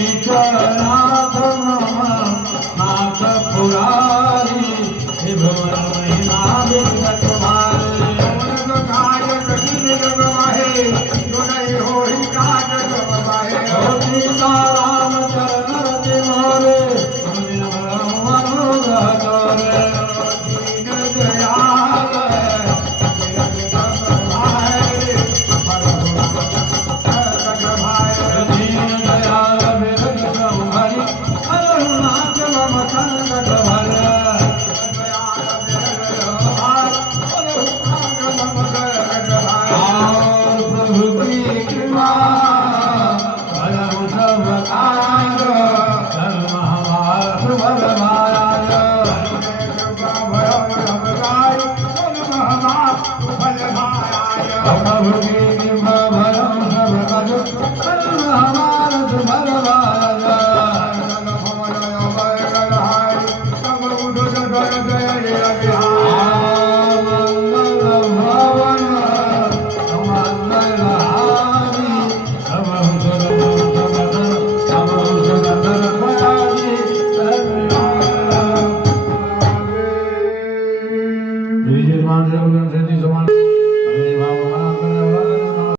नाथ मम नाथ पुरारी त्रिभुवन महिमा विगत भारी काय कठीण जग आहे जो नाही होई काज जग आहे सीता राम चरण रति मोरे सुनिन मनोरथ तोरे दीन दयाल दीन दयाल बिरग संहरि अरुणाच मम संकट भर और प्रभु की कृपा परम सब काज धर्म हमारा सुभग महाराज प्रभु की कृपा भरम सब काज धर्म हमारा सुभग महाराज